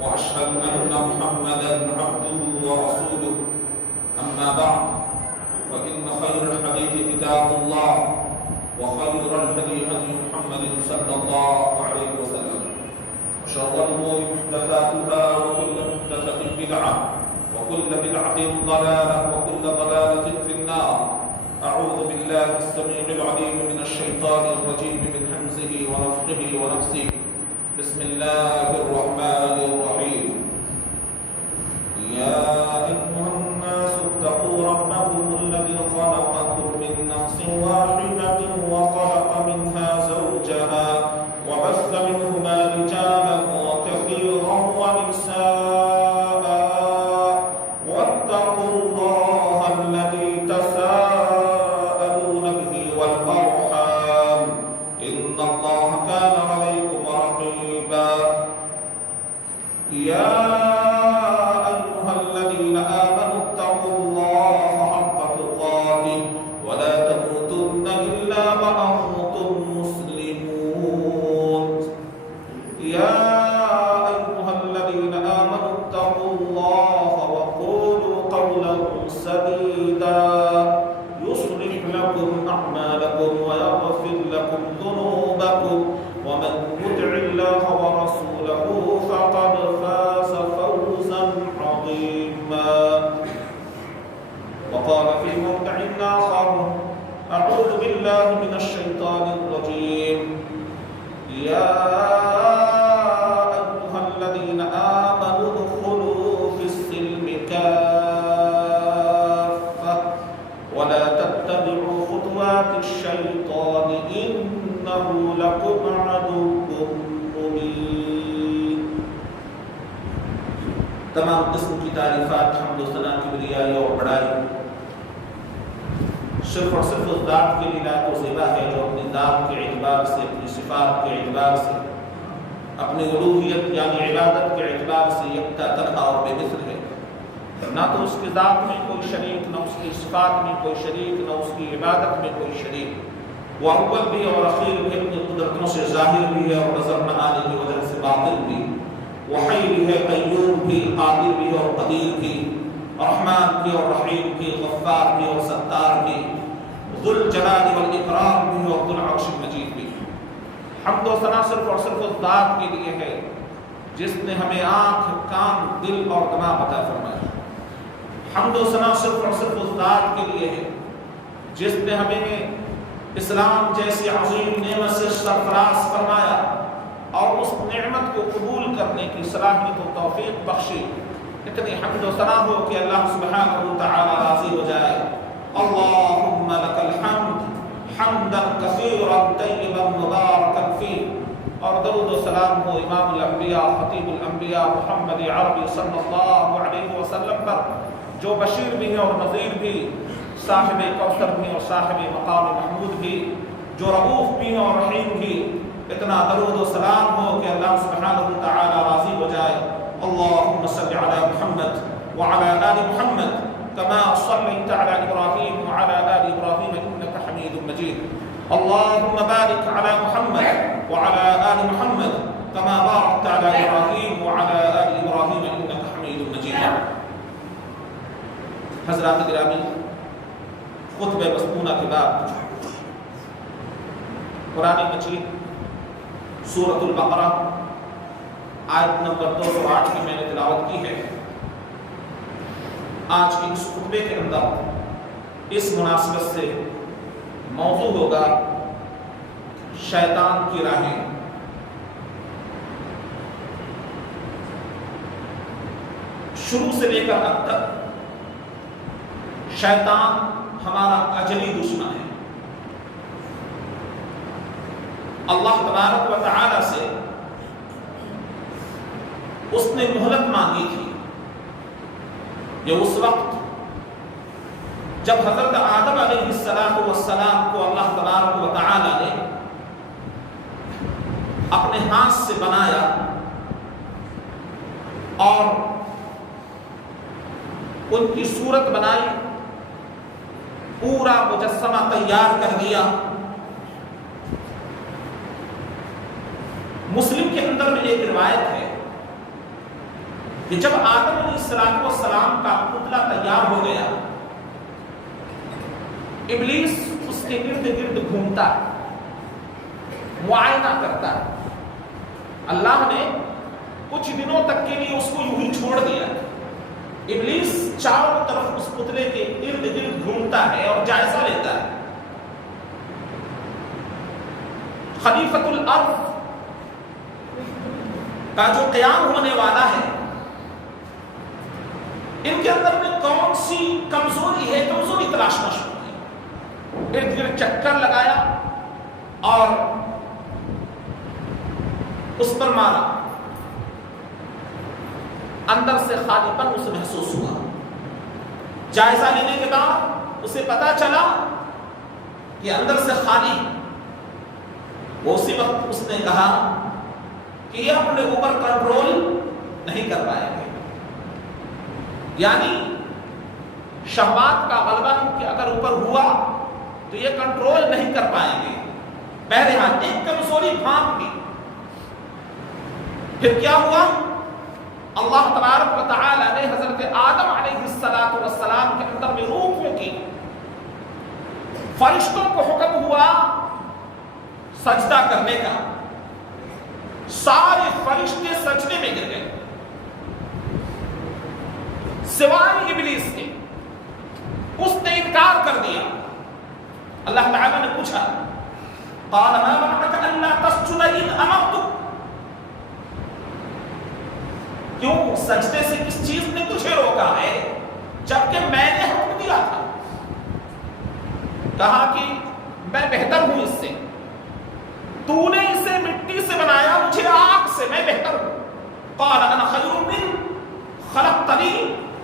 وأشهد أن محمدا عبده ورسوله أما بعد فإن خير الحديث كتاب الله وخير الهدي هدي محمد صلى الله عليه وسلم وشر الأمور محدثاتها وكل محدثة بدعة وكل بدعة ضلالة وكل ضلالة في النار. أعوذ بالله السميع العليم من الشيطان الرجيم من همزه ونفخه ونفسه. بسم الله الرحمن الرحيم. يا أيها الناس اتقوا ربكم الذي خلقكم من نفس واحدة وخلق منها زوجها وبث منهما رجالا كثيرا ونساء واتقوا الله الذي تساءلون به والأرحام إن الله كان عليكم رقيبا. يا أيها الذين آمنوا اتقوا الله حق تقاته ولا تموتن إلا وأنتم مسلمون. يا أيها الذين آمنوا اتقوا الله وقولوا قولا سديدا يصلح لكم أعمالكم ويغفر لكم ذنوبكم ومن يطع الله ورسوله فقد فاز فوزا عظيما. وقال في موضع آخر: أعوذ بالله من الشيطان الرجيم. يا أيها الذين آمنوا ادخلوا في السلم كافة ولا تتبعوا خطوات الشيطان إنه لكم عدو مبين. تمام قسم کی تعریفات حمد و ثنا کبریائی اور بڑائی صرف اور صرف اس ذات کے لیے لائق و زیبا ہے جو اپنی ذات کے اعتبار سے، اپنی صفات کے اعتبار سے، اپنی الوہیت یعنی عبادت کے اعتبار سے یکتا تنہا اور بے مثل ہے. نہ تو اس کی ذات میں کوئی شریک، نہ اس کی صفات میں کوئی شریک، نہ اس کی عبادت میں کوئی شریک. وہ اول بھی اور اخیر بھی، اپنی قدرتوں سے ظاہر بھی ہے اور نظر نہ آنے کی وجہ سے باطن بھی. وہ حی بھی ہے، قیوم بھی، قادر بھی اور قدیر بھی، رحمان بھی اور رحیم بھی، غفار بھی اور ستار بھی، ذو الجلال والاکرام بھی اور ذو العرش المجید بھی. حمد و ثنا صرف اور صرف اس ذات کے لیے ہے جس نے ہمیں آنکھ، کان، دل اور دماغ عطا فرمایا. حمد و ثنا صرف اور صرف اس ذات کے لیے ہے جس نے ہمیں اسلام جیسی عظیم نعمت سے سرفراز فرمایا اور اس نعمت کو قبول کرنے کی صلاحیت و توفیق بخشی. اتنی حمد و ثنا ہو کہ اللہ سبحانہ و تعالی راضی ہو جائے. اللہم لک الحمد حمدا کثیرا طیبا مبارکا فیہ. اور درود و سلام ہو امام الانبیاء خطیب الانبیاء محمد عربی صلی اللہ علیہ وسلم پر، جو بشیر بھی ہیں اور نذیر بھی، صاحب کوثر بھی اور صاحب مقام محمود بھی، جو رؤوف بھی ہیں اور رحیم بھی. اتنا درود و سلام ہو کہ اللہ سبحانہ و تعالی راضی ہو جائے. اللہم صل علی محمد وعلی آل محمد كما صليت على إبراهيم وعلى آل إبراهيم إنك حميد مجيد. اللهم بارك على محمد وعلى آل محمد كما باركت على إبراهيم وعلى آل إبراهيم إنك حميد مجيد. حضرات گرامی، خطبہ مسمونہ کے بعد قرآن مجید سورۃ البقرہ آیت نمبر 208 کی میں نے تلاوت کی ہے. آج کے اس خطبے کے اندر اس مناسبت سے موضوع ہوگا شیطان کی راہیں. شروع سے لے کر اب تک شیطان ہمارا اجلی دشمن ہے. اللہ تبارک و تعالی سے اس نے مہلت مانگی تھی. یہ اس وقت جب حضرت آدم علیہ السلام کو اللہ تبارک و تعالی نے اپنے ہاتھ سے بنایا اور ان کی صورت بنائی، پورا مجسمہ تیار کر دیا. مسلم کے اندر میں ایک روایت ہے کہ جب آدم علیہ السلام کا پتلا تیار ہو گیا، ابلیس اس کے ارد گرد گھومتا ہے، معائنہ کرتا ہے۔ اللہ نے کچھ دنوں تک کے لیے اس کو یوں ہی چھوڑ دیا۔ ابلیس چاروں طرف اس پتلے کے ارد گرد گھومتا ہے اور جائزہ لیتا ہے۔ خلیفۃ الارض کا جو قیام ہونے والا ہے، ان کے اندر میں کون سی کمزوری ہے، کمزوری تلاشنا شروع کی۔ ارد گرد چکر لگایا اور اس پر مارا، اندر سے خالی پن اسے محسوس ہوا۔ جائزہ لینے کے بعد اسے پتا چلا کہ اندر سے خالی۔ وہ اسی وقت اس نے کہا کہ یہ اپنے اوپر کنٹرول نہیں کر پائیں گے، یعنی شہوات کا غلبہ ان کے اگر اوپر ہوا تو یہ کنٹرول نہیں کر پائیں گے۔ بہرحال ایک کمزوری بھانپ کی۔ پھر کیا ہوا؟ اللہ تبارک و تعالی نے حضرت آدم علیہ السلام کے اندر میں روح پھونکی۔ فرشتوں کو حکم ہوا سجدہ کرنے کا، سارے فرشتے سجدے میں گر گئے سوائے ابلیس کے۔ اس نے انکار کر دیا۔ اللہ تعالی نے پوچھا، قال ما منعك الا تسجد اذ امرتك، کیوں سجدے سے کس چیز نے تجھے روکا ہے جبکہ میں نے حکم دیا تھا؟ کہا کہ میں بہتر ہوں اس سے، تو نے اسے مٹی سے بنایا، مجھے آگ سے، میں بہتر ہوں۔ قال انا خیر من خلقتنی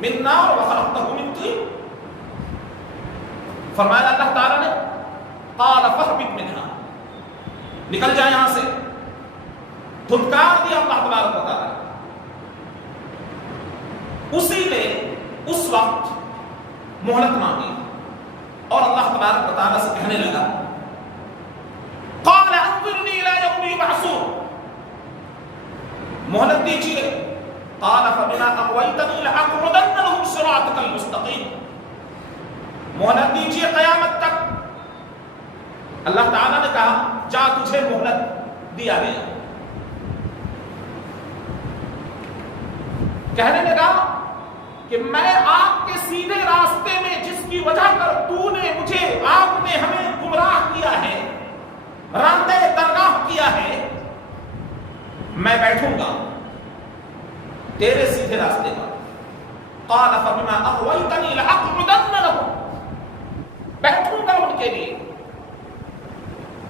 من نار وخلقته من طین، فرمایا اللہ تعالیٰ نے قال فاہبط منها، نکل جائے یہاں سے۔ دھتکار دیا اللہ تبارک و تعالیٰ۔ اسی نے اس وقت مہلت مانگی اور اللہ تبارک و تعالیٰ سے کہنے لگا، قال انظرنی الی یوم یبعثون، مہلت دیجیے۔ قال فبما اغویتنی لاقعدن لهم صراطک المستقیم، مہلت دیجیے قیامت تک۔ اللہ تعالیٰ نے کہا جا تجھے مہلت دیا گیا۔ کہنے لگا کہ میں آپ کے سیدھے راستے میں جس کی وجہ کر تو نے مجھے، آپ نے ہمیں گمراہ کیا ہے، راندے درگاہ کیا ہے، میں بیٹھوں گا تیرے سیدھے راستے پر۔ قال فبما اغویتنی لاقعدن لهم، بیٹھوں گا ان کے لیے۔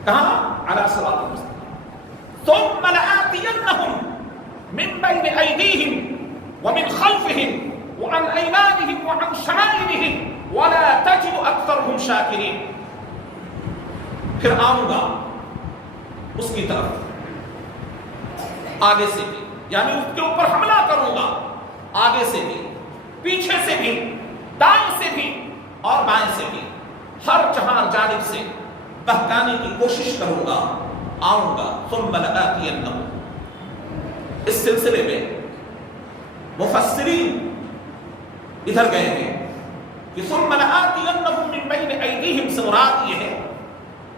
کہاں؟ علی صراط المستقیم۔ ثم لآتینہم من بین ایدیہم ومن خلفہم وعن ایمانہم وعن شمائلہم ولا تجد اکثرہم شاکرین، پھر آؤں گا اس کی طرف آگے سے بھی، یعنی اس کے اوپر حملہ کروں گا، آگے سے بھی، پیچھے سے بھی، دائیں سے بھی اور بائیں سے بھی، ہر چہار جانب سے بہکانے کی کوشش کروں گا، آؤں گا۔ ثم لآتینہم، اس سلسلے میں مفسرین ادھر گئے ہیں کہ ثم لآتینہم من بین ایدیہم سے مراد یہ ہے،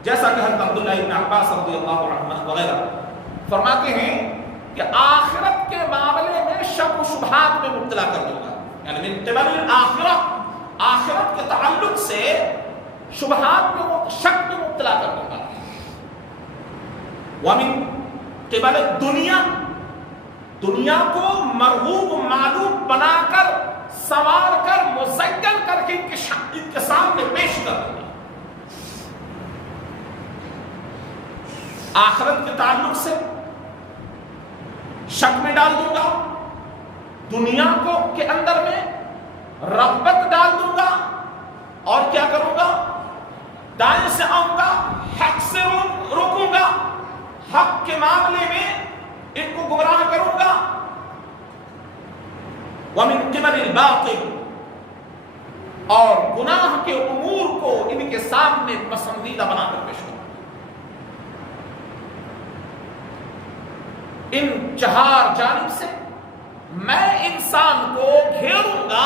جیسا کہ حضرت عبداللہ ابن عباس رضی اللہ عنہ وغیرہ فرماتے ہیں کہ آخرت کے معاملے میں شک و شبہات میں مبتلا کر دوں گا، یعنی من قبل الآخرہ، آخرت کے تعلق سے شبہات میں، شک میں مبتلا کر دوں گا۔ ومن قبل الدنیا، دنیا کو مرغوب معلوم بنا کر، سوار کر، مزین کر کے ان کے سامنے پیش کر دوں گا۔ آخرت کے تعلق سے شک میں ڈال دوں گا، دنیا کو کے اندر میں رغبت ڈال دوں گا، اور کیا کروں گا؟ دائیں سے آؤں گا، حق سے روکوں گا، حق کے معاملے میں ان کو گمراہ کروں گا۔ ومن قبل الباطل، اور گناہ کے امور کو ان کے سامنے پسندیدہ بنا کر پیش کروں گا۔ ان چہار جانب سے میں انسان کو گھیروں گا،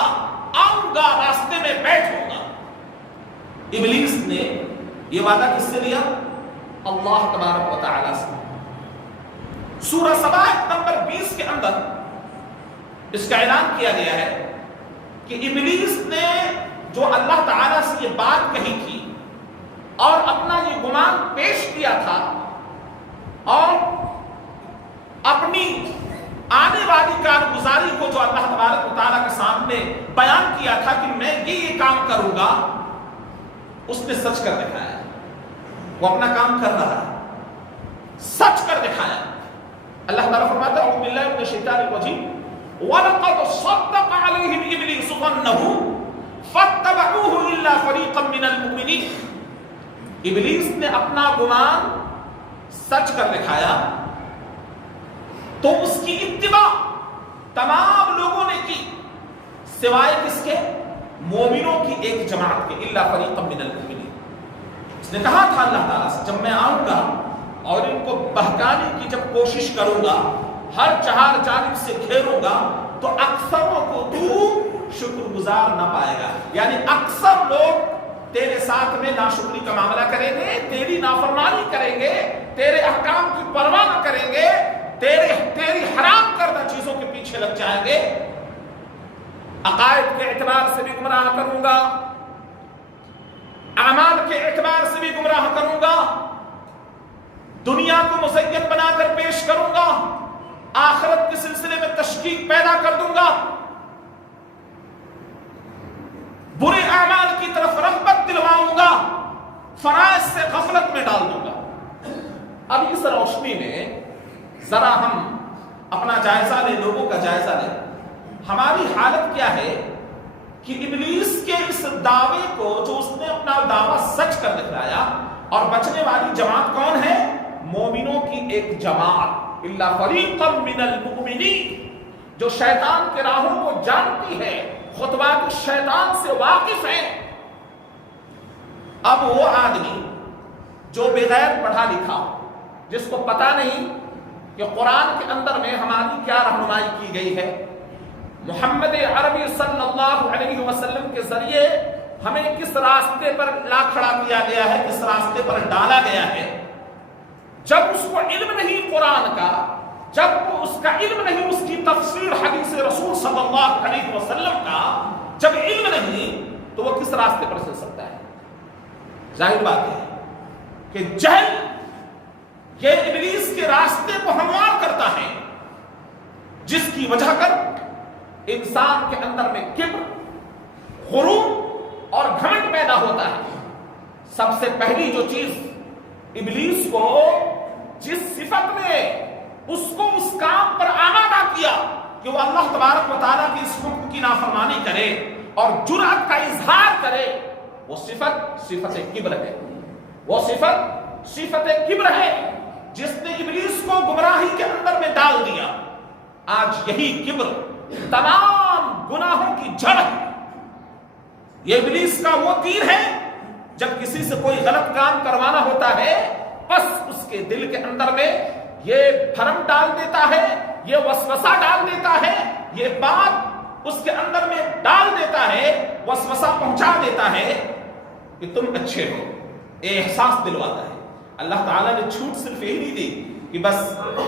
آؤں گا، راستے میں بیٹھوں گا۔ ابلیس نے یہ وعدہ کس سے لیا؟ اللہ تبارک و تعالی سے۔ سورہ سبا نمبر 20 کے اندر اس کا اعلان کیا گیا ہے کہ ابلیس نے جو اللہ تعالی سے یہ بات کہی تھی اور اپنا یہ گمان پیش کیا تھا اور اپنی آنے والی کارگزاری کو جو اللہ تبارک و تعالیٰ کے سامنے بیان کیا تھا کہ میں یہ کام کروں گا، اس نے سچ کر دکھایا۔ وہ اپنا کام کر رہا ہے، سچ کر دکھایا۔ اللہ تعالیٰ فرماتا ہے اعوذ باللہ من الشیطان الرجیم وَلَقَدْ صَدَّقَ عَلَيْهِمْ إِبْلِيسُ ظَنَّهُ فَاتَّبَعُوهُ إِلَّا فَرِيقًا مِنَ الْمُؤْمِنِينَ۔ ابلیس نے اپنا گمان سچ کر دکھایا تو اس کی اتباع تمام لوگوں نے کی، سوائے کس کے؟ مومنوں کی ایک جماعت کے، الا فریقا من المؤمنین۔ اس نے کہا تھا اللہ تعالیٰ سے جب میں آؤں گا اور ان کو بہکانے کی جب کوشش کروں گا، ہر چہار جانب سے گھیروں گا، تو اکثروں کو تو شکر گزار نہ پائے گا، یعنی اکثر لوگ تیرے ساتھ میں ناشکری کا معاملہ کریں گے، تیری نافرمانی کریں گے، تیرے احکام کی پرواہ نہ کریں گے، تیری حرام کردہ چیزوں کے پیچھے لگ جائیں گے۔ عقائد کے اعتبار سے بھی گمراہ کروں گا، اعمال کے اعتبار سے بھی گمراہ کروں گا، دنیا کو مزین بنا کر پیش کروں گا، آخرت کے سلسلے میں تشکیک پیدا کر دوں گا، برے اعمال کی طرف رغبت دلواؤں گا، فرائض سے غفلت میں ڈال دوں گا۔ اب اس روشنی میں ذرا ہم اپنا جائزہ لیں، لوگوں کا جائزہ لیں، ہماری حالت کیا ہے کہ ابلیس کے اس دعوے کو جو اس نے اپنا دعویٰ سچ کر دکھلایا، اور بچنے والی جماعت کون ہے؟ مومنوں کی ایک جماعت، الا فریقا من المؤمنین، جو شیطان کے راہوں کو جانتی ہے، خطوات شیطان سے واقف ہے۔ اب وہ آدمی جو بغیر پڑھا لکھا، جس کو پتا نہیں کہ قرآن کے اندر میں ہماری کیا رہنمائی کی گئی ہے، محمد عربی صلی اللہ علیہ وسلم کے ذریعے ہمیں کس راستے پر لا کھڑا کیا گیا ہے، کس راستے پر ڈالا گیا ہے، جب اس کو علم نہیں قرآن کا، جب اس کا علم نہیں اس کی تفسیر حدیث رسول صلی اللہ علیہ وسلم کا، جب علم نہیں تو وہ کس راستے پر چل سکتا ہے؟ ظاہر بات ہے کہ جہل یہ ابلیس کے راستے کو ہموار کرتا ہے، جس کی وجہ کر انسان کے اندر میں کبر، غرور اور گھمنڈ پیدا ہوتا ہے۔ سب سے پہلی جو چیز ابلیس کو جس صفت نے اس کو اس کام پر آمادہ کیا کہ وہ اللہ تبارک و تعالیٰ کی اس حکم کی نافرمانی کرے اور جرأت کا اظہار کرے، وہ صفت کبر ہے، وہ صفت کبر ہے جس نے ابلیس کو گمراہی کے اندر میں ڈال دیا۔ آج یہی کبر تمام گناہوں کی جڑ ہے۔ یہ ابلیس کا وہ تیر ہے، جب کسی سے کوئی غلط کام کروانا ہوتا ہے بس اس کے دل کے اندر میں یہ بھرم ڈال دیتا ہے، یہ وسوسہ ڈال دیتا ہے، یہ بات اس کے اندر میں ڈال دیتا ہے، وسوسہ پہنچا دیتا ہے کہ تم اچھے ہو، احساس دلواتا ہے۔ اللہ تعالیٰ نے چھوٹ صرف یہی نہیں دی کہ بس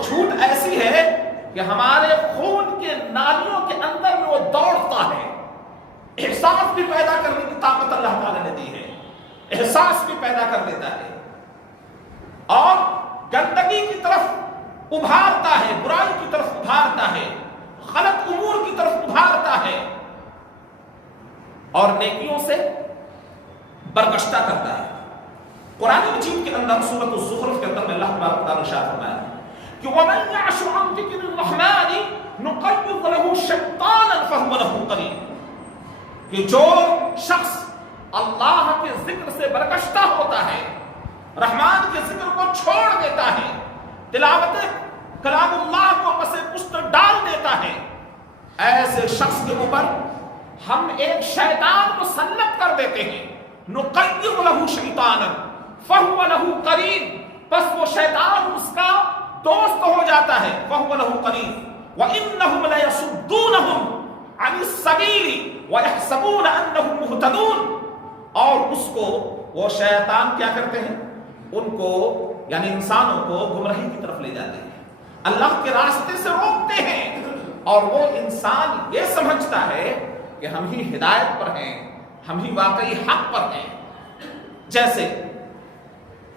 چھوٹ ایسی ہے کہ ہمارے خون کے نالیوں کے اندر میں وہ دوڑتا ہے، احساس بھی پیدا کرنے کی طاقت اللہ تعالیٰ نے دی ہے، احساس بھی پیدا کر دیتا ہے اور گندگی کی طرف ابھارتا ہے، برائی کی طرف ابھارتا ہے، غلط امور کی طرف ابھارتا ہے اور نیکیوں سے برگشتہ کرتا ہے۔ قرآن مجید کے اندر سورۃ الزخرف کے اندر میں اللہ تبارک و تعالیٰ نے ارشاد فرمایا کہ وَمَن يَعْشُ عَن ذِكْرِ الرَّحْمَنِ نُقَيِّضْ لَهُ شَيْطَانًا فَهُوَ لَهُ قَرِينٌ، کہ جو شخص اللہ کے ذکر سے برگشتہ ہوتا ہے، رحمان کے ذکر کو چھوڑ دیتا ہے، تلاوت کلام اللہ کو پس پشت ڈال دیتا ہے، ایسے شخص کے اوپر ہم ایک شیطان مسلط کر دیتے ہیں۔ نُقَيِّضْ لَهُ شَيْطَانًا فَهُوَ لَهُ قَرِينٌ، پس وہ شیطان اس کا دوست ہو جاتا ہے، فَهُوَ لَهُ قَرِينٌ، وَإِنَّهُمْ لَيَصُدُّونَهُمْ عَنِ السَّبِيلِ وَيَحْسَبُونَ أَنَّهُمْ مُهْتَدُونَ. اور اس کو وہ شیطان کیا کرتے ہیں؟ ان کو یعنی انسانوں کو گمراہی کی طرف لے جاتے ہیں، اللہ کے راستے سے روکتے ہیں، اور وہ انسان یہ سمجھتا ہے کہ ہم ہی ہدایت پر ہیں، ہم ہی واقعی حق پر ہیں. جیسے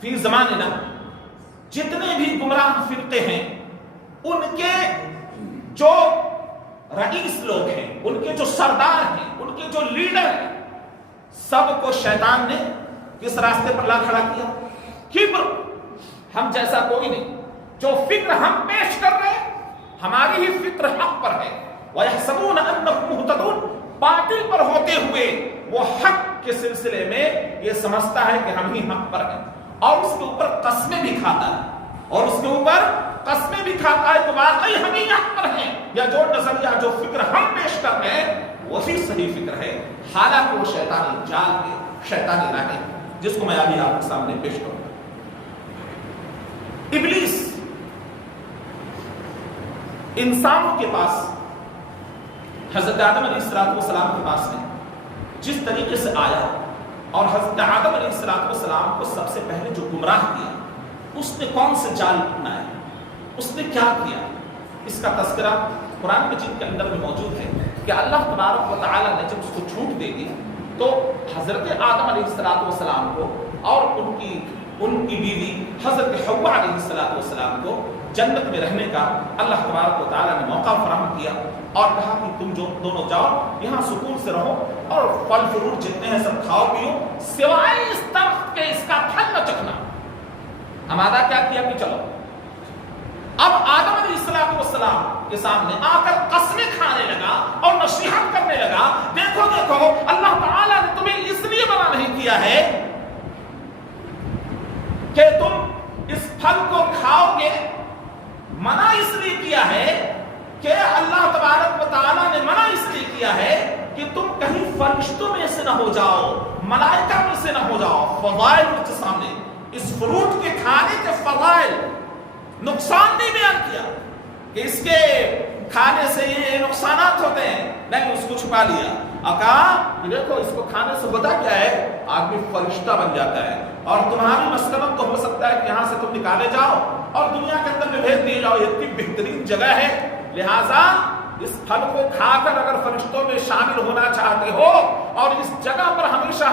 فی زماننا جتنے بھی گمراہ فرقے ہیں، ان کے جو رئیس لوگ ہیں، ان کے جو سردار ہیں، ان کے جو لیڈر ہیں، سب کو شیطان نے کس راستے پر لا کھڑا کیا؟ کبر. ہم جیسا کوئی نہیں. جو فکر ہم پیش کر رہے ہیں ہماری ہی فکر حق پر ہے. وَيَحْسَبُونَ أَنَّهُمْ مُهْتَدُونَ. باطل پر ہوتے ہوئے وہ حق کے سلسلے میں یہ سمجھتا ہے کہ ہم ہی حق پر ہیں، اور اس کے اوپر قسمیں بھی کھاتا ہے، اور اس کے اوپر قسمیں بھی کھاتا ہے کہ واقعی ہم ہی حق پر ہیں، یا جو نظریہ جو فکر ہم پیش کر رہے ہیں وہی صحیح فکر ہے، حالانکہ وہ شیطانی جال ہے، شیطانی راہیں، جس کو میں ابھی آپ کے سامنے پیش کروں. ابلیس انسانوں کے پاس، حضرت آدم علیہ السلام کے پاس میں جس طریقے سے آیا، اور حضرت آدم علیہ السلام کو سب سے پہلے جو گمراہ کیا، اس نے کون سے جال اپنائے، اس نے کیا کیا، اس کا تذکرہ قرآن مجید کے اندر میں موجود ہے کہ اللہ تبارک و تعالی نے جب اس کو چھوٹ دے دی تو حضرت آدم علیہ السلام کو اور ان کی بیوی حضرت حوا علیہ السلام کو جنت میں رہنے کا اللہ تبارک و تعالی نے موقع فراہم کیا، اور کہا کہ تم جو دونوں جاؤ یہاں سکون سے رہو، اور پھل فروٹ جتنے ہیں سب کھاؤ پیو، سوائے اس درخت کے اس کا پھل نہ چکھنا. ہمارا کیا کیا کہ چلو. اب آدم علیہ السلام کے سامنے آ کر قسمیں کھانے لگا اور نصیحت کرنے لگا، دیکھو دیکھو اللہ تعالیٰ نے تمہیں اس لیے منع نہیں کیا ہے کہ تم اس پھل کو کھاؤ گے، منع اس لیے کیا ہے کہ اللہ تبارک و تعالیٰ نے منع اس لیے کیا ہے کہ تم کہیں فرشتوں میں سے نہ ہو جاؤ، ملائکہ میں سے نہ ہو جاؤ. فضائل کے سامنے اس فروٹ کے کھانے کے فضائل، نقصان نہیں بیان کیا کہ اس کے کھانے سے یہ نقصانات ہوتے ہیں، نہیں، اس کو چھپا لیا اور کہا کہ دیکھو اس کو کھانے سے ہوتا کیا ہے، آدمی فرشتہ بن جاتا ہے، اور تمہاری مسکنت تو ہو سکتا ہے کہ یہاں سے تم نکالے جاؤ اور دنیا کے اندر میں بھیج دیے جاؤ، یہ اتنی بہترین جگہ ہے، لہٰذا اس پھل کو کھا کر اگر فرشتوں میں شامل ہونا چاہتے ہو اور اس جگہ پر ہمیشہ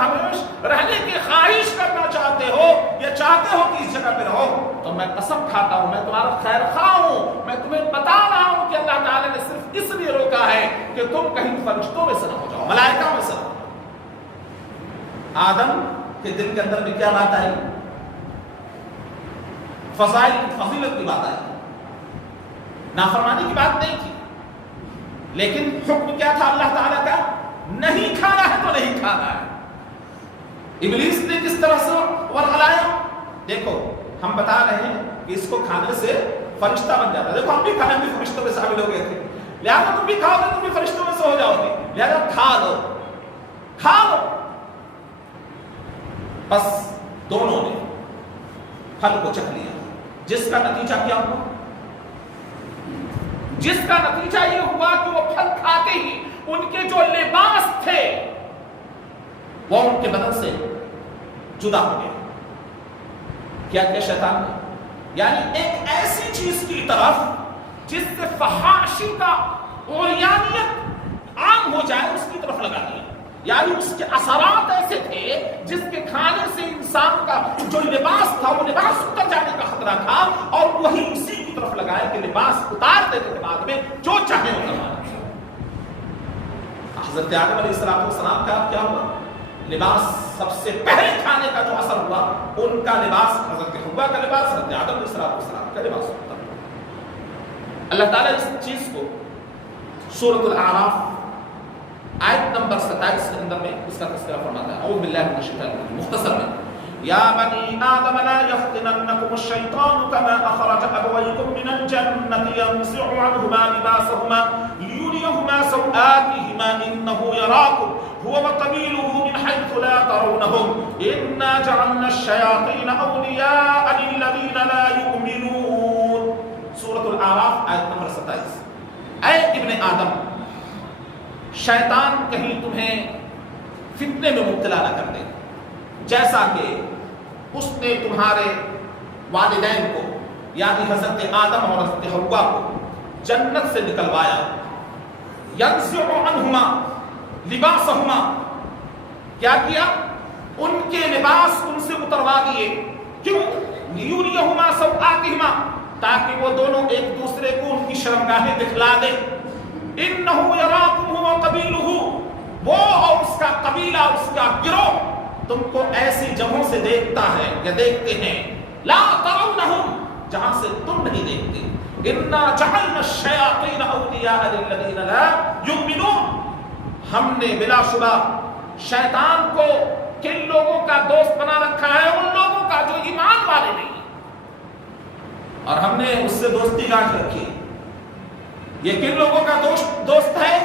رہنے کی خواہش کرنا چاہتے ہو، یا چاہتے ہو کہ اس جگہ پہ رہو، تو میں قسم کھاتا ہوں، میں تمہارا خیر خواہ ہوں، میں تمہیں بتا رہا ہوں کہ اللہ تعالیٰ نے صرف اس لیے روکا ہے کہ تم کہیں فرشتوں میں سے نہ ہو جاؤ، ملائکہ میں سے نہ ہو جاؤ. آدم کے دل کے اندر میں کیا بات آئی؟ فضائل کی فضیلت کی بات آئی، نافرمانی کی بات نہیں تھی، لیکن حکم کیا تھا اللہ تعالیٰ کا؟ نہیں کھانا ہے تو نہیں کھانا ہے. ابلیس نے کس طرح سے ورغلایا؟ دیکھو ہم بتا رہے ہیں کہ اس کو کھانے سے فرشتہ بن جاتا ہے، دیکھو ہم بھی کھانے میں فرشتوں میں شامل ہو گئے تھے، لہٰذا تم بھی کھاؤ گے، تم بھی فرشتوں میں سے ہو جاؤ گے، لہٰذا کھا لو کھا لو. بس دونوں نے پھل کو چکھ لیا، جس کا نتیجہ کیا ہوا؟ جس کا نتیجہ یہ ہوا کہ وہ پھل کھاتے ہی ان کے جو لباس تھے وہ ان کے بدن سے جدا ہو گئے. کیا کیا شیطان نے؟ یعنی ایک ایسی چیز کی طرف جس سے فحاشی کا عریانیت عام ہو جائے اس کی طرف لگا دیا، یعنی اس کے اثرات ایسے تھے جس کے کھانے سے انسان کا جو لباس تھا وہ لباس اتر جانے کا خطرہ تھا، اور وہی اسی کی طرف لگایا کہ لباس اتار دینے کے بعد میں جو چاہے اتروا. حضرت آدم علیہ السلام کا کیا ہوا؟ لباس سب سے پہلے کھانے کا جو اثر ہوا ان کا لباس، حضرت حوا کا لباس، حضرت آدم علیہ السلام کا لباس ہوتا. اللہ تعالیٰ اس چیز کو سورۃ الاعراف آیت نمبر 27 کے اندر میں اس کا تذکرہ فرماتا ہے. اعوذ باللہ من الشیطان الرجیم، مختصر میں، یا بنی آدم لا یفتننکم الشیطان کما اخرج ابویکم من الجنة ینزع عنہما لباسہما لیریہما سوآتہما انہ یراکم هو وقبیلہ من حیث لا ترونہم انا جعلنا الشیاطین اولیاء للذین لا یؤمنون. سورۃ الاعراف آیت نمبر 27. ابن آدم شیطان کہیں تمہیں فتنے میں مبتلا نہ کر دے جیسا کہ اس نے تمہارے والدین کو یعنی حضرت آدم اور حضرت حوا کو جنت سے نکلوایا. ينزع عنہما لباسہما کیا کیا؟ ان کے لباس ان سے اتروا دیے. کیوں؟ لیریہما سوآتہما تاکہ وہ دونوں ایک دوسرے کو ان کی شرمگاہیں دکھلا دے. انہ یراکم هو قبیلہ وہ اور اس کا قبیلہ اس کا گروہ تم کو ایسی جگہوں سے دیکھتا ہے یا دیکھتے ہیں لا ترونہم جہاں سے تم نہیں دیکھتے. انا جعلنا الشیاطین اولیاء للذین لا یؤمنون ہم نے بلا شبہ شیطان کو کن لوگوں کا دوست بنا رکھا ہے؟ ان لوگوں کا جو ایمان والے نہیں. اور ہم نے اس سے دوستی گانٹھ رکھی. یہ کن لوگوں کا دوست ہے؟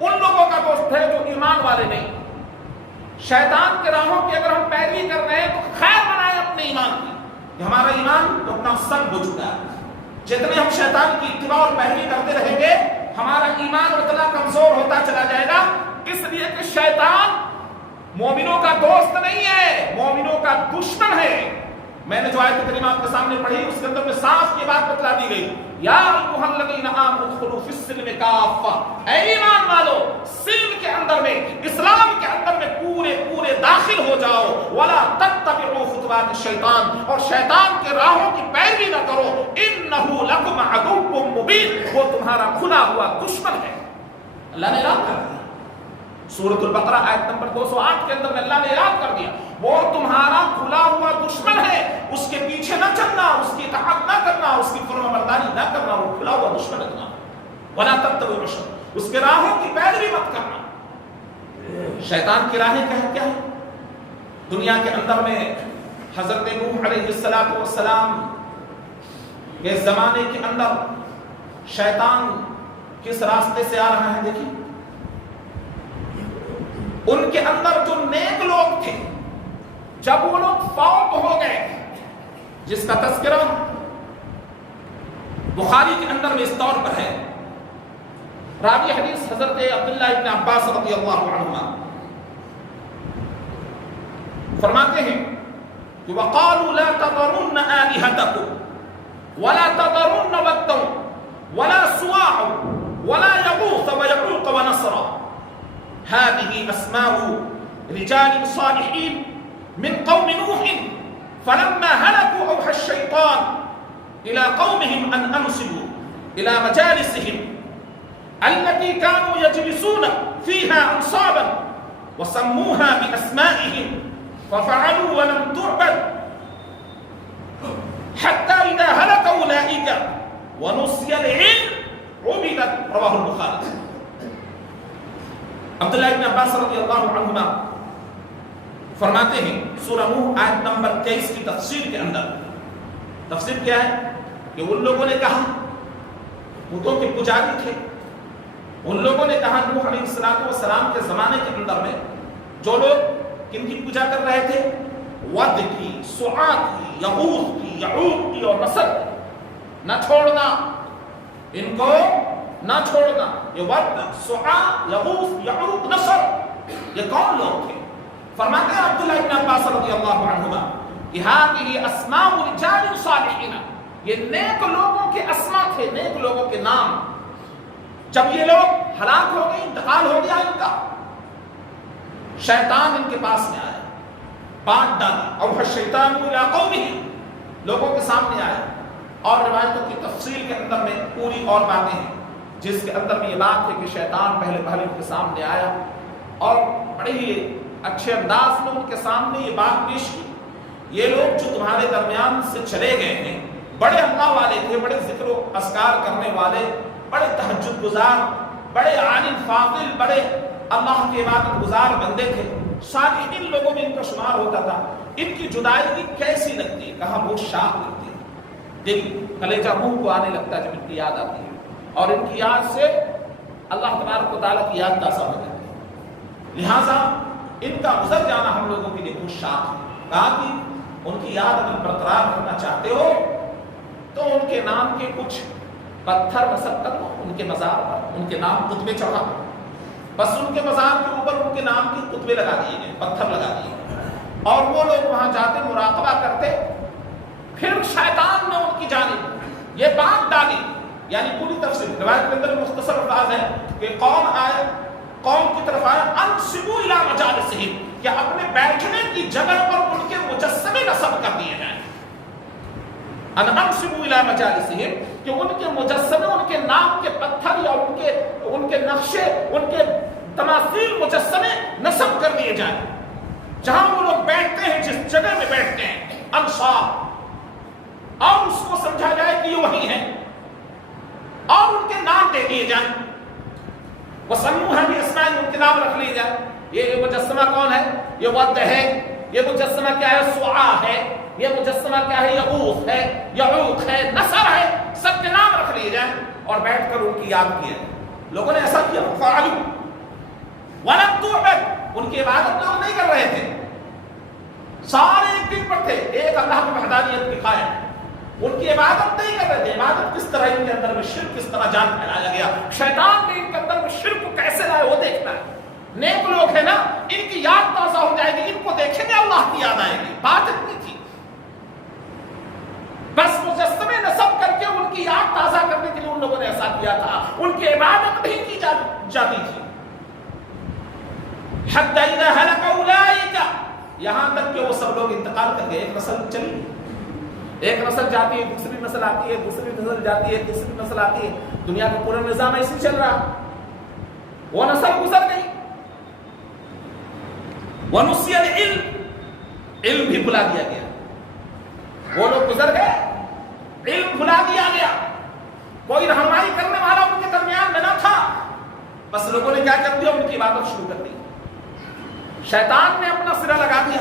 ان لوگوں کا دوست ہے جو ایمان والے نہیں. شیطان کے راہوں کی اگر ہم پیروی کر رہے ہیں تو خیر بنائے اپنے ایمان کی کہ ہمارا ایمان تو اپنا سب ہو چکا ہے. جتنے ہم شیطان کی اتباع اور پیروی کرتے رہیں گے ہمارا ایمان اتنا کمزور ہوتا چلا جائے گا. اس لیے کہ شیطان مومنوں کا دوست نہیں ہے، مومنوں کا دشمن ہے. میں نے جو آیت کریمہ آپ کے سامنے پڑھی اس کے اندر میں صاف یہ بات بتلا دی گئی یا ایھا الذین آمنوا ادخلوا فی السلم کافہ اے ایمان والو سلم کے اندر میں اسلام کے اندر میں پورے داخل ہو جاؤ. ولا تتبعوا خطوات الشیطان اور شیطان کے راہوں کی پیروی نہ کرو. انہ لکم عدو مبین وہ تمہارا کھلا ہوا دشمن ہے. اللہ نے اعلان کر دیا سورۃ البقرہ آیت نمبر 208 کے اندر میں اللہ نے اعلان کر دیا وہ تمہارا کھلا ہوا دشمن ہے. اس کے پیچھے نہ چلنا، اس کی اطاعت نہ کرنا، اس کی فرمانبرداری نہ کرنا، وہ کھلا ہوا دشمن ہے تمہارا. ولا تتبعوا الشیطان اس کے راہوں کی پیروی مت کرنا. شیطان کی راہیں کیا ہے؟ دنیا کے اندر میں حضرت نوح علیہ السلام کے زمانے کے اندر شیطان کس راستے سے آ رہا ہے؟ دیکھیں ان کے اندر جو نیک لوگ تھے جب وہ لوگ فوت ہو گئے جس کا تذکرہ بخاری کے اندر میں اس طور پر ہے. راوی حدیث حضرت عبداللہ ابن عباس رضی اللہ عنہما فرماتے ہیں کہ وقالوا لا تذرن آلهتكم ولا تذرن ودا ولا سواع ولا يغوث ويعوق ونسرا هذه أسماء رجال صالحين من قوم نوح فلما هلكوا أوحى الشيطان إلى قومهم أن أنصبوا إلى مجالسهم التي كانوا يجلسون فيها أنصابا وسموها بأسمائهم ففعلوا ولم تعبد حتى إذا هلك أولئك ونسي العلم عبدت. رواه البخاري. عبداللہ ابن عباس رضی اللہ عنہما فرماتے ہیں سورہ نوح آیت نمبر 23 کی تفسیر کے اندر تفسیر کیا ہے کہ ان لوگوں نے کہا بتوں کے پجاری تھے ان لوگوں نے کہا نوح علیہ السلام کے زمانے کے اندر میں جو لوگ کن کی پوجا کر رہے تھے ود کی، سواع کی، یغوث کی، یعوق کی اور نصر نہ چھوڑنا ان کو نہ چھوڑنا. یہ ود، سواع، یغوث، یعوق، نصر یہ کون لوگ تھے؟ فرماتے ہیں عبداللہ ابن عباس رضی اللہ عنہما کہ هذه اسماء رجال صالحین یہ نیک لوگوں کے اسماء تھے، نیک لوگوں کے نام. جب یہ لوگ ہلاک ہو گئے انتقال ہو گیا ان کا شیطان ان کے پاس میں آیا بات ڈالی اور الشیطان الی قومہ لوگوں کے سامنے آیا اور روایتوں کی تفصیل کے اندر میں پوری اور باتیں ہیں جس کے اندر میں یہ بات ہے کہ شیطان پہلے ان کے سامنے آیا اور بڑے ہی اچھے انداز میں ان کے سامنے یہ بات پیش کی. یہ لوگ جو تمہارے درمیان سے چلے گئے ہیں بڑے اللہ والے تھے، بڑے ذکر و اذکار کرنے والے، بڑے تہجد گزار، بڑے عالم فاضل، بڑے اللہ کے عبادت گزار بندے تھے. صالحین لوگوں میں ان کا شمار ہوتا تھا. ان کی جدائی کیسی لگتی ہے؟ کہاں بہت شاق لگتی ہے، دل کلیجہ منہ کو آنے لگتا ہے جب ان کی یاد آتی ہے اور ان کی یاد سے اللہ تبارک و تعالیٰ کی یاد تازہ ہو جاتی ہے. لہٰذا ان کا گزر جانا ہم لوگوں کے لیے بہت شاق ہے. کہا کہ ان کی یاد اگر برقرار رکھنا چاہتے ہو تو ان کے نام کے کچھ پتھر نصب کر دو ان کے مزار پر، ان کے نام خطبے چڑھا دو، بس ان کے مزار کے اوپر ان کے نام کی خطبے لگا دیے گئے، پتھر لگا دیے گئے، اور وہ لوگ وہاں جاتے مراقبہ کرتے، پھر شیطان نے ان کی جانب یہ بات ڈالی، یعنی پوری تفصیل روایت کے اندر مختصر الفاظ ہے کہ قوم کی طرف آیا انصبوا الی مجالسہم، کہ اپنے بیٹھنے کی جگہ پر ان کے مجسمے نصب کر دیے جائیں، انصبوا الی مجالسہم، کہ ان کے مجسمے، ان کے نام کے پتھر یا ان کے نقشے، ان کے تماثیل مجسمے نصب کر دیے جائیں، جہاں وہ لوگ بیٹھتے ہیں، جس جگہ میں بیٹھتے ہیں، انصاب، اور اس کو سمجھا جائے کہ یہ وہی ہے، اور ان کے نام دے دیے جائیں، وَسَمُّوهَا بِأَسْمَائِهِمْ، ان کے نام رکھ لیے جائیں، یہ مجسمہ کون ہے؟ یہ ود ہے، یہ مجسمہ کیا ہے؟ سعا ہے، یہ مجسمہ کیا ہے؟ یغوث ہے، یعوق ہے، نصر ہے، سب کے نام رکھ لیے جائیں اور بیٹھ کر ان کی یاد کیا۔ لوگوں نے ایسا کیا، فَعَلُوا وَلَمْ تُعْبَدْ، ان کی عبادت لوگ نہیں کر رہے تھے، سارے ایک دن پر تھے، ایک اللہ کی وحدانیت کی قائم، ان کی عبادت نہیں کر رہے تھے۔ عبادت کس طرح ان کے اندر میں شرک کس طرح جان پھیلایا گیا، شیطان نے ان کے اندر میں شرک کو کیسے لائے وہ دیکھنا ہے۔ نیک لوگ ہیں نا، ان کی یاد تازہ ہو جائے گی، ان کو دیکھیں گے اللہ کی یاد آئے گی، بات اتنی تھی، بس مجسمے نصب کر کے ان کی یاد تازہ کرنے کے لیے ان لوگوں نے ایسا کیا تھا، ان کی عبادت نہیں کی جاتی تھی۔ حتی اذا ہلک اولئک، یہاں تک کہ وہ سب لوگ انتقال کر گئے، ایک نسل چلی، ایک نسل جاتی ہے، دوسری نسل آتی ہے، دوسری نسل جاتی ہے، تیسری نسل آتی ہے، دنیا کا پورا نظام ایسے چل رہا، وہ نسل گزر گئی، وَنُسِيَ الْعِلْمِ، علم بھی بھلا دیا گیا، وہ لوگ گزر گئے، علم بھلا دیا گیا، کوئی رہنمائی کرنے والا ان کے درمیان میں نہ تھا، بس لوگوں نے کیا کر دیا، ان کی عبادت شروع کر دی، شیطان نے اپنا سرا لگا دیا،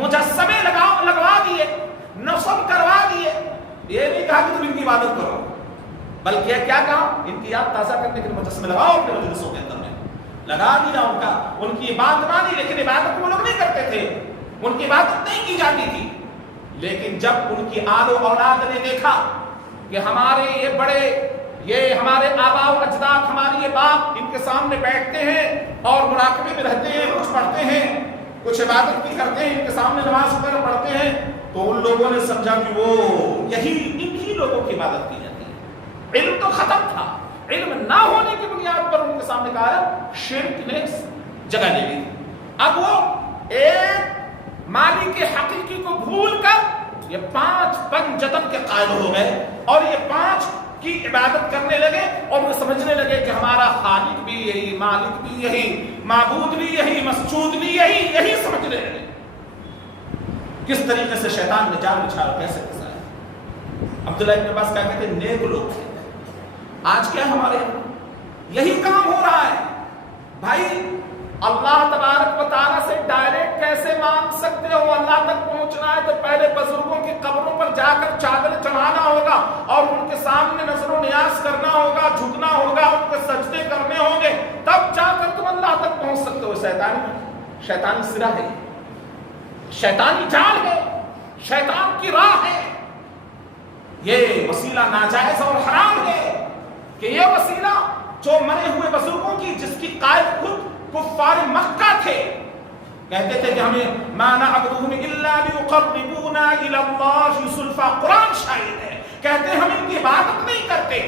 مجسمے لگوا دیے، نصب کروا دیے، یہ نہیں کہا کہ تم ان کی عبادت کرو، بلکہ کیا کہا، ان کی یاد تازہ کرنے کے لیے مجسمے لگاؤ اپنے مجلسوں کے اندر میں، لگا دیا ان کی عبادت مانی، لیکن عبادت وہ لوگ نہیں کرتے تھے، ان کی عبادت نہیں کی جاتی تھی، لیکن جب ان کی آل و اولاد نے دیکھا کہ ہمارے یہ بڑے، یہ ہمارے آباء و اجداد، ہمارے یہ باپ ان کے سامنے بیٹھتے ہیں اور مراقبے میں رہتے ہیں، کچھ پڑھتے ہیں، کچھ عبادت بھی کرتے ہیں، ان کے سامنے نماز وغیرہ پڑھتے ہیں، تو ان لوگوں نے سمجھا کہ وہ انہی لوگوں کی عبادت کی جاتی ہے۔ علم تو ختم تھا، علم نہ ہونے کی بنیاد پر ان کے سامنے کہا شرک نے جگہ لے لی، اب وہ ایک مالک حقیقی کو بھول کر یہ 5 پنجتن کے قائل ہو گئے، اور یہ 5 کی عبادت کرنے لگے، اور وہ سمجھنے لگے کہ ہمارا خالق بھی یہی، مالک بھی یہی، معبود بھی یہی، مسجود بھی یہی سمجھنے لگے۔ کس طریقے سے شیطان نے جال بچھا کیسے پھنسایا۔ عبداللہ ابن عباس کیا کہتے ہیں، نیک لوگ تھے، آج کیا ہمارے یہی کام ہو رہا ہے بھائی، اللہ تبارک و تعالیٰ سے ڈائریکٹ کیسے مانگ سکتے ہو؟ اللہ تک پہنچنا ہے تو پہلے بزرگوں کی قبروں پر جا کر چادر چڑھانا ہوگا، اور ان کے سامنے نظر و نیاز کرنا ہوگا، جھکنا ہوگا، ان کے سجدے کرنے ہوں گے، تب جا کر تم اللہ تک پہنچ سکتے ہو۔ شیطانی سرا ہے، شیطانی جال ہے، شیطان کی راہ ہے، یہ وسیلہ ناجائز اور حرام ہے کہ یہ وسیلہ جو مرے ہوئے بزرگوں کی، جس کی قائل خود کفار مکہ تھے، کہتے تھے کہ ہمیں ما نعبدهم الا ليقربونا الى الله زلفى، قرآن شاہد ہے، کہتے ہیں ہم ان کی عبادت نہیں کرتے،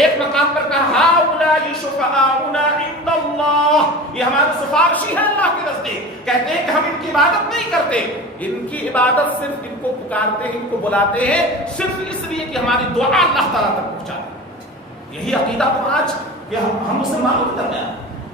ایک مقام پر کہا هؤلاء شفعاؤنا عند اللہ، یہ ہمارے سفارشی ہیں اللہ کے نزدیک، کہتے ہیں کہ ہم ان کی عبادت نہیں کرتے، ان کی عبادت صرف ان کو پکارتے ہیں، ان کو بلاتے ہیں صرف اس لیے کہ ہماری دعا اللہ تعالیٰ تک پہنچا دے۔ یہی عقیدہ تو آج کہ ہم مسلمانوں کے درمیان،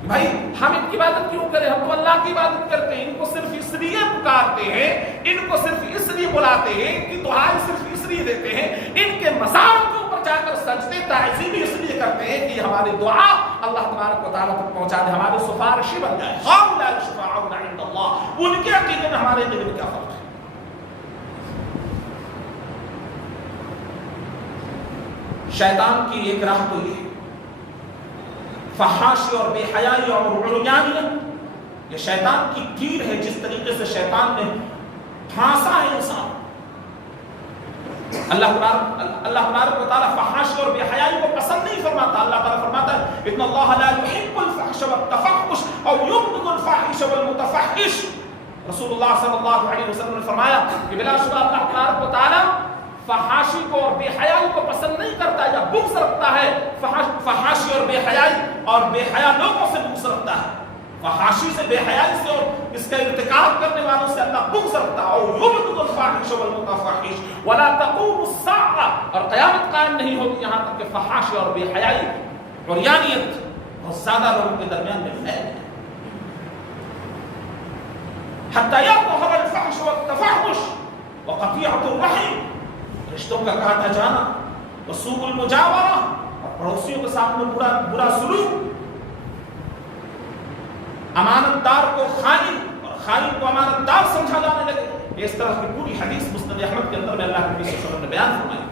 بھائی ہم ان کی عبادت کیوں کریں، ہم تو اللہ کی عبادت کرتے ہیں، ان کو صرف اس لیے پکارتے ہیں، ان کو صرف اس لیے بلاتے ہیں، ان کی دعائیں صرف اس لیے دیتے ہیں، ان کے مزار کے اوپر جا کر سجدے تعظیم اس لیے کرتے ہیں کہ ہماری دعا اللہ تبارک و تعالیٰ تک پہنچا دے، ہمارے سفارشی بن جائے۔ هؤلاء شفعاؤنا عند اللہ، ان کے عقیدے میں ہمارے عقیدے میں کیا فرق ہے؟ شیطان کی ایک راہ تو یہ فحاشی اور بے حیائی اور عریانیت، یہ شیطان کی تیر ہے، جس طریقے سے شیطان نے پھانسا ہے انسان۔ اللہ تبارک و تعالیٰ فحاشی اور بے حیائی کو ان اللہ لا يحب الفحش والتفحش او يبغض الفاحش والمتفحش. رسول اللہ صلی اللہ علیہ وسلم نے فرمایا کہ بلا شبہ اللہ تبارک و تعالی فحاشی کو اور بے حیائی کو پسند نہیں کرتا یا بغض رکھتا ہے. فحاشی اور بے حیائی اور بے حیا لوگوں سے بغض رکھتا ہے. فحاشی سے، بے حیائی سے اور اس کا ارتکاب کرنے والوں سے اللہ بغض رکھتا ہے. اور یبغض الفاحش والمتفحش ولا تقوم الساعة، اور قیامت قائم نہیں ہوگی یہاں تک کہ فحاشی اور بے حیائی اور یانیت بہت زیادہ لوگوں کے درمیان میں ہے. حتی یظہر الفحش والتفحش وقطیعۃ الرحم، رشتوں کا کاٹا جانا، وسوء المجاورہ، اور پڑوسیوں کے ساتھ میں برا سلوک، امانت دار کو خائن اور خائن کو امانت دار سمجھا جانے لگے. اس طرح کی پوری حدیث مسند احمد کے اندر میں اللہ کے نبی صلی اللہ علیہ وسلم نے بیان فرمائی.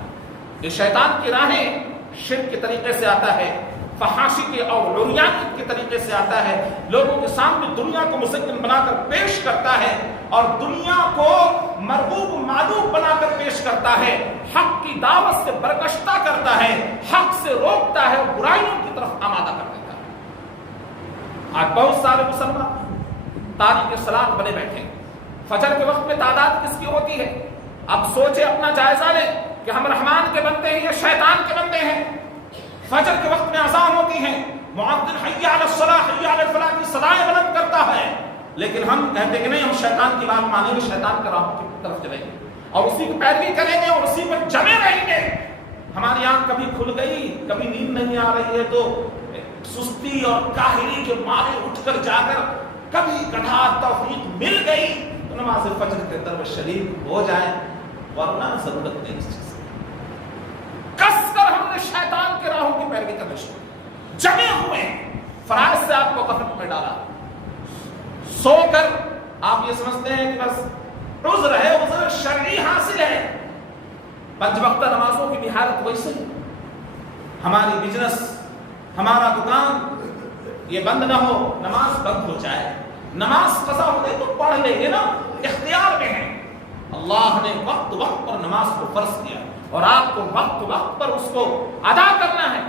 یہ شیطان کی راہیں شرک کے طریقے سے آتا ہے، فحاشی کے اور عریانیت کے طریقے سے آتا ہے. لوگوں کے سامنے دنیا کو مزین بنا کر پیش کرتا ہے اور دنیا کو مرغوب معلوم بنا کر پیش کرتا ہے. حق کی دعوت سے برگشتہ کرتا ہے، حق سے روکتا ہے اور برائیوں کی طرف آمادہ کر دیتا ہے. آج بہت سارے مسلمان تاریک صلاۃ بنے بیٹھے. فجر کے وقت میں تعداد کس کی ہوتی ہے؟ اب سوچے، اپنا جائزہ لیں کہ ہم رحمان کے بندے ہیں یا شیطان کے بندے ہیں. فجر کے وقت میں اذان ہوتی ہے، مؤذن حی علی الصلاۃ حی علی الفلاح کی صدائیں بلند کرتا ہے، لیکن ہم کہتے ہیں کہ نہیں، ہم شیطان کی بات مانیں گے، شیطان کے راہوں کی طرف چلیں گے اور اسی کی پیروی کریں گے اور اسی پر جمے رہیں گے. ہماری آنکھ کبھی کھل گئی، کبھی نیند نہیں آ رہی ہے تو سستی اور کاہلی کے مارے اٹھ کر جا کر کبھی کبھار توفیق مل گئی تو نماز فجر کے اندر شریک ہو جائیں، ورنہ ضرورت نہیں اس چیز کی. کس کر ہم نے شیطان کے راہوں کی پیروی کرنا شروع، جمے ہوئے فرائض سے آپ کو غفلت میں ڈالا. سو کر آپ یہ سمجھتے ہیں کہ بس عذر ہے، عذر شرعی حاصل ہے. پنج وقتہ نمازوں کی بھی حالت ویسے ہے. ہماری بزنس، ہمارا دکان یہ بند نہ ہو، نماز بند ہو جائے. نماز قضا ہو گئی تو پڑھ لیں گے نا، اختیار میں ہے. اللہ نے وقت وقت پر نماز کو فرض کیا اور آپ کو وقت وقت پر اس کو ادا کرنا ہے.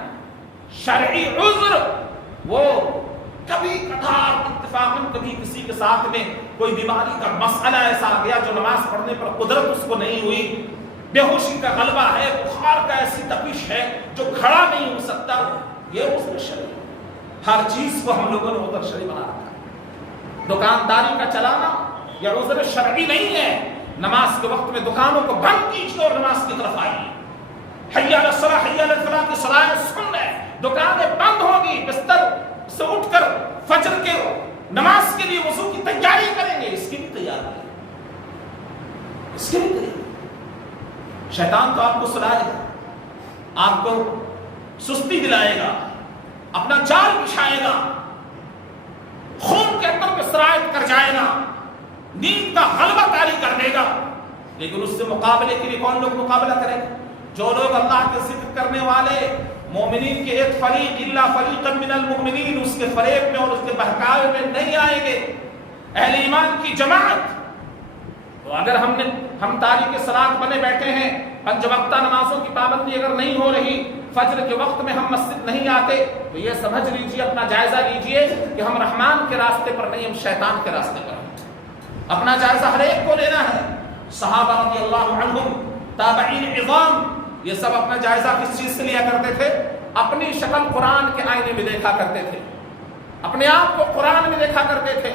شرعی عذر وہ کبھی کبھار اتفاقاً کبھی کسی کے ساتھ میں کوئی بیماری کا مسئلہ ایسا آ گیا جو نماز پڑھنے پر قدرت اس کو نہیں ہوئی، بے ہوشی کا غلبہ ہے، بخار کا ایسی تپش ہے جو کھڑا نہیں ہو سکتا، یہ عذر شرعی. ہر چیز کو ہم لوگوں نے عذر شرعی بنا رکھا ہے. دکانداری کا چلانا یہ عذر شرعی نہیں ہے. نماز کے وقت میں دکانوں کو بند کیجیے اور نماز کی طرف آئیے. حی علی الصلاۃ حی علی الفلاح کی صدائیں سن لیں، دکانیں بند ہوگی، بستر سے اٹھ کر فجر کے نماز کے لیے وضو کی تیاری کریں گے. اس کی بھی تیاری ہے، اس کی بھی تیاری. شیطان تو آپ کو سلائے گا، آپ کو سستی دلائے گا، اپنا جال بچھائے گا، خون کے اندر پہ سرایت کر جائے گا، نیند کا غلبہ طاری کر دے گا. لیکن اس سے مقابلے کے لیے کون لوگ مقابلہ کریں گے؟ جو لوگ اللہ کے ذکر کرنے والے مومنین کے ایک فریق الا فریقا من المؤمنین، اس کے فریب میں اور اس کے بہکاوے میں نہیں آئیں گے، اہل ایمان کی جماعت. تو اگر ہم تاریک صلاۃ بنے بیٹھے ہیں، پنج وقتہ نمازوں کی پابندی اگر نہیں ہو رہی، فجر کے وقت میں ہم مسجد نہیں آتے، تو یہ سمجھ لیجئے، اپنا جائزہ لیجئے کہ ہم رحمان کے راستے پر نہیں، ہم شیطان کے راستے پر ہیں. اپنا جائزہ ہر ایک کو لینا ہے. صحابہ رضی اللہ عنہم، تابعین عظام، یہ سب اپنا جائزہ کس چیز سے لیا کرتے تھے؟ اپنی شکل قرآن کے آئینے میں دیکھا کرتے تھے، اپنے آپ کو قرآن میں دیکھا کرتے تھے،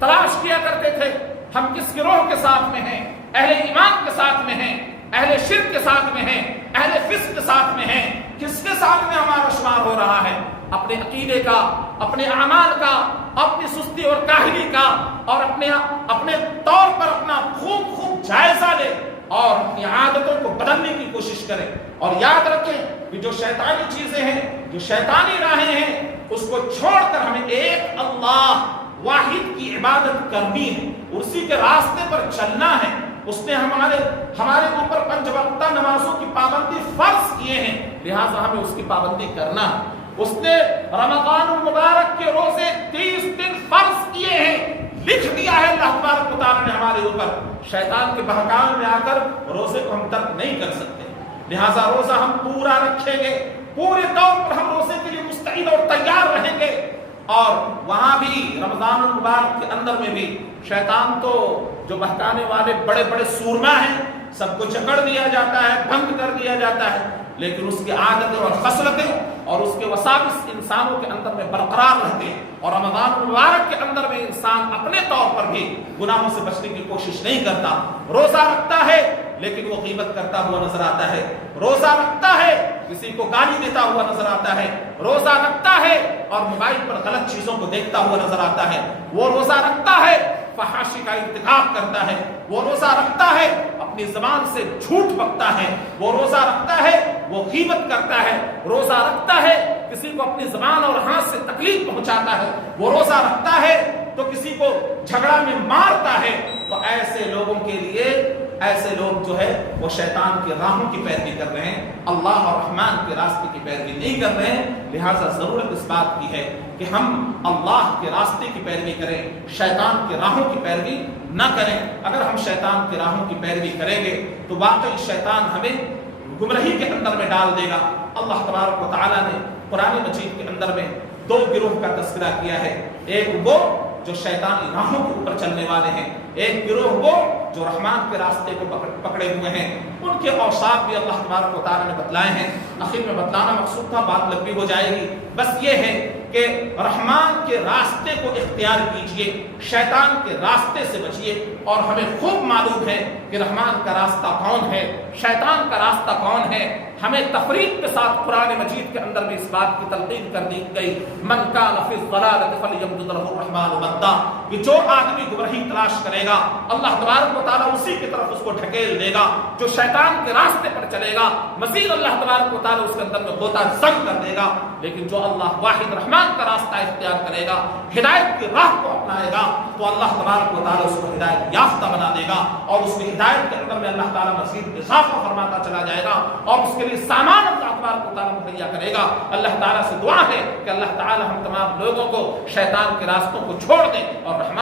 تلاش کیا کرتے تھے ہم کس گروہ کے ساتھ میں ہیں، اہل ایمان کے ساتھ میں ہیں، اہل شرک کے ساتھ میں ہیں، اہل فسق کے ساتھ میں ہیں، کس کے ساتھ میں ہمارا شمار ہو رہا ہے. اپنے عقیدے کا، اپنے اعمال کا، اپنی سستی اور کاہلی کا، اور اپنے طور پر اپنا خوب جائزہ لے اور اپنی عادتوں کو بدلنے کی کوشش کریں. اور یاد رکھیں کہ جو شیطانی چیزیں ہیں، جو شیطانی راہیں ہیں، اس کو چھوڑ کر ہمیں ایک اللہ واحد کی عبادت کرنی ہے، اسی کے راستے پر چلنا ہے. اس نے ہمارے اوپر پنج وقتہ نمازوں کی پابندی فرض کیے ہیں، لہٰذا ہمیں اس کی پابندی کرنا ہے. اس نے رمضان المبارک کے روزے 30 دن فرض کیے ہیں، لکھ دیا ہے اللہ تبارک و تعالیٰ نے ہمارے اوپر. شیطان کے بہکاوے میں آ کر روزے کو ہم ترک نہیں کر سکتے، لہٰذا روزہ ہم پورا رکھیں گے. پورے طور پر ہم روزے کے لیے مستعد اور تیار رہیں گے. اور وہاں بھی رمضان المبارک کے اندر میں بھی شیطان تو جو بہکانے والے بڑے بڑے سورما ہیں سب کو جکڑ دیا جاتا ہے, بند کر دیا جاتا ہے, لیکن اس کی عادتیں اور خصلتیں اور اس کے وساوس انسانوں کے اندر میں برقرار رہتے ہیں. اور رمضان المبارک کے اندر میں انسان اپنے طور پر بھی گناہوں سے بچنے کی کوشش نہیں کرتا. روزہ رکھتا ہے لیکن وہ غیبت کرتا ہوا نظر آتا ہے, روزہ رکھتا ہے کسی کو گالی دیتا ہوا نظر آتا ہے, روزہ رکھتا ہے اور موبائل پر غلط چیزوں کو دیکھتا ہوا نظر آتا ہے, وہ روزہ رکھتا ہے فحاشی کا ارتکاب کرتا ہے, وہ روزہ رکھتا ہے اپنی زبان سے جھوٹ بکتا ہے, وہ روزہ رکھتا ہے وہ غیبت کرتا ہے, روزہ رکھتا ہے کسی کو اپنی زبان اور ہاتھ سے تکلیف پہنچاتا ہے, وہ روزہ رکھتا ہے تو کسی کو جھگڑا میں مارتا ہے. تو ایسے لوگوں کے لیے ایسے لوگ جو ہے وہ شیطان کی راہوں کی پیروی کر رہے ہیں, اللہ اور رحمان کے راستے کی پیروی نہیں کر رہے ہیں. لہٰذا ضرورت اس بات کی ہے کہ ہم اللہ کے راستے کی پیروی کریں, شیطان کے راہوں کی پیروی نہ کریں. اگر ہم شیطان کے راہوں کی پیروی کریں گے تو واقعی شیطان ہمیں گمراہی کے اندر میں ڈال دے گا. اللہ تبارک و تعالیٰ نے قرآن مجید کے اندر میں دو گروہ کا تذکرہ کیا ہے, ایک وہ جو شیطانی راہوں کے اوپر چلنے والے ہیں, ایک گروہ وہ جو رحمان کے راستے کو پکڑے ہوئے ہیں. ان کے اوصاف بھی اللہ تبارک و تعالیٰ نے بتلائے ہیں. آخر میں بتلانا مقصود تھا, بات لمبی ہو جائے گی. بس یہ ہے کہ رحمان کے راستے کو اختیار کیجئے, شیطان کے راستے سے بچیے. اور ہمیں خوب معلوم ہے کہ رحمان کا راستہ کون ہے, شیطان کا راستہ کون ہے. ہمیں تفریق کے ساتھ قرآن مجید کے اندر بھی اس بات کی تلقین کر دی گئی, من کان فی الضلالۃ فلیمدد لہ الرحمن مدا, کہ جو آدمی گمراہی تلاش کرے گا اللہ تبارک و تعالیٰ اسی کی طرف اس کو ڈھکیل دے گا. جو شیطان کے راستے پر چلے گا مزید اللہ تبارک و تعالیٰ اس کے اندر میں غوطہ زن کر دے گا. لیکن جو اللہ واحد رحمان کا راستہ اختیار کرے گا, ہدایت کی راہ کو اپنائے گا, تو اللہ تبارک و تعالیٰ اس کو ہدایت یافتہ بنا دے گا. اور اس کی ہدایت کے اندر میں اللہ تعالیٰ مزید اضافہ فرماتا چلا جائے گا, اور اس کے لیے سامان اللہ تبارک و تعالیٰ مہیا کرے گا. اللہ تعالیٰ سے دعا ہے کہ اللہ تعالیٰ ہم تمام لوگوں کو شیطان کے راستوں کو چھوڑ دے اور رحمان